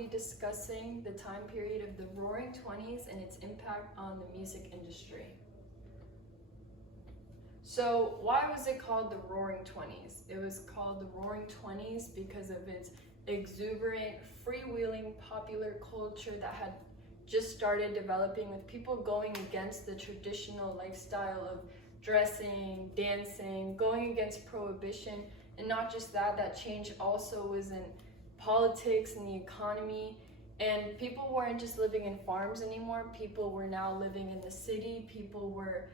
be discussing the time period of the Roaring Twenties and its impact on the music industry. So why was it called the Roaring Twenties? It was called the Roaring Twenties because of its exuberant, freewheeling popular culture that had just started developing, with people going against the traditional lifestyle of dressing, dancing, going against prohibition. And not just that, that change also was in politics and the economy. And people weren't just living in farms anymore. People were now living in the city. People were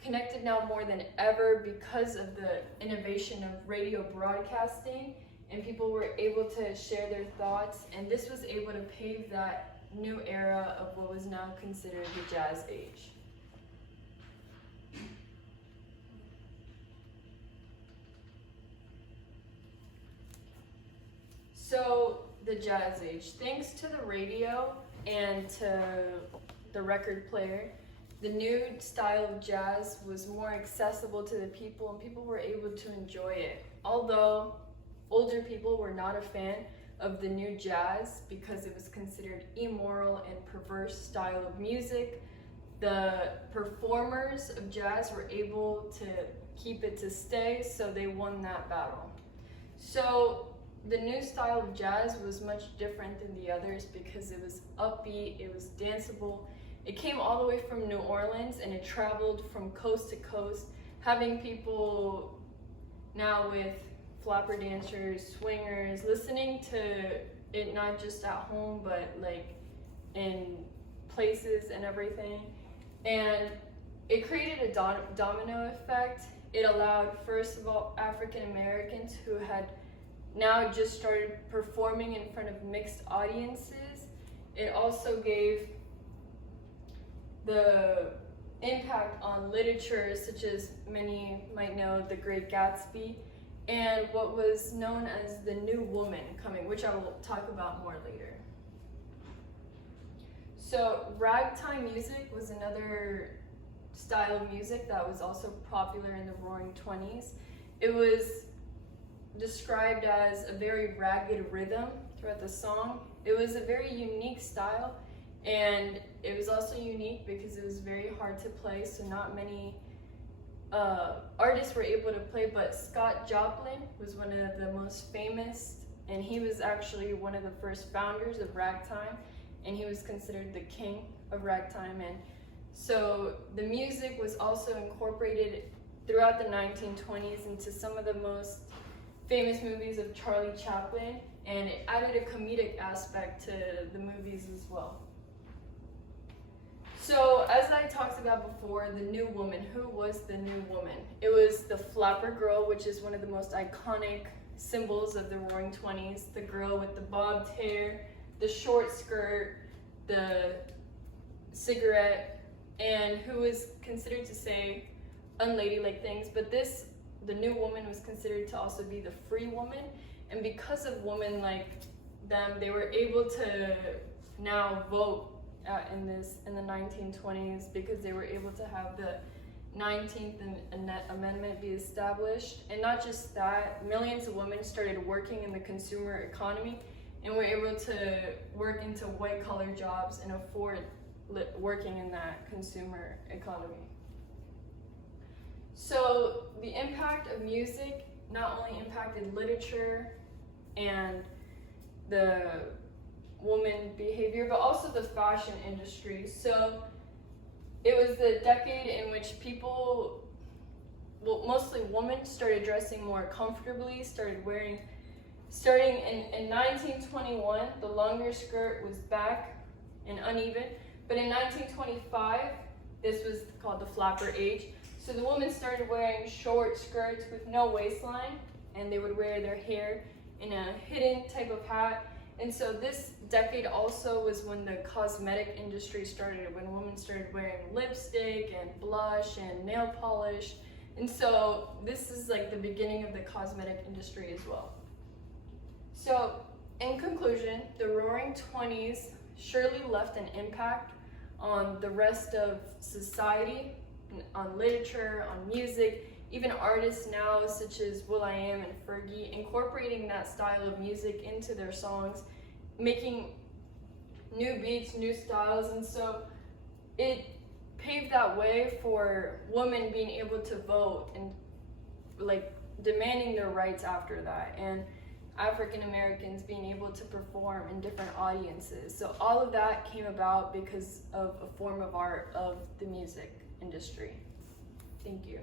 connected now more than ever because of the innovation of radio broadcasting, and people were able to share their thoughts, and this was able to pave that new era of what was now considered the Jazz Age. So the Jazz Age, thanks to the radio and to the record player, the new style of jazz was more accessible to the people, and people were able to enjoy it. Although older people were not a fan of the new jazz because it was considered immoral and perverse style of music, the performers of jazz were able to keep it to stay, so they won that battle. So the new style of jazz was much different than the others because it was upbeat, it was danceable. It came all the way from New Orleans, and it traveled from coast to coast, having people now with flapper dancers, swingers, listening to it not just at home, but like in places and everything. And it created a domino effect. It allowed, first of all, African Americans who had now just started performing in front of mixed audiences. It also gave the impact on literature, such as many might know The Great Gatsby, and what was known as the New Woman coming, which I will talk about more later. So ragtime music was another style of music that was also popular in the Roaring Twenties. It was described as a very ragged rhythm throughout the song. It was a very unique style, and it was also unique because it was very hard to play, so not many artists were able to play, but Scott Joplin was one of the most famous, and he was actually one of the first founders of ragtime, and he was considered the king of ragtime. And so the music was also incorporated throughout the 1920s into some of the most famous movies of Charlie Chaplin, and it added a comedic aspect to the movies as well. So as I talked about before, the New Woman, who was the New Woman? It was the flapper girl, which is one of the most iconic symbols of the Roaring Twenties. The girl with the bobbed hair, the short skirt, the cigarette, and who was considered to say unladylike things. But the New Woman was considered to also be the free woman. And because of women like them, they were able to now vote in the 1920s, because they were able to have the 19th Amendment be established. And not just that, millions of women started working in the consumer economy and were able to work into white-collar jobs and afford working in that consumer economy. So the impact of music not only impacted literature and the woman behavior, but also the fashion industry. So it was the decade in which people, well, mostly women, started dressing more comfortably, starting in 1921, the longer skirt was back and uneven, but in 1925, this was called the flapper age. So the women started wearing short skirts with no waistline, and they would wear their hair in a hidden type of hat. And so this decade also was when the cosmetic industry started, when women started wearing lipstick and blush and nail polish. And so this is like the beginning of the cosmetic industry as well. So in conclusion, the Roaring Twenties surely left an impact on the rest of society, on literature, on music. Even artists now, such as will.i.am and Fergie, incorporating that style of music into their songs, making new beats, new styles, and so it paved that way for women being able to vote and like demanding their rights after that, and African Americans being able to perform in different audiences. So all of that came about because of a form of art of the music industry. Thank you.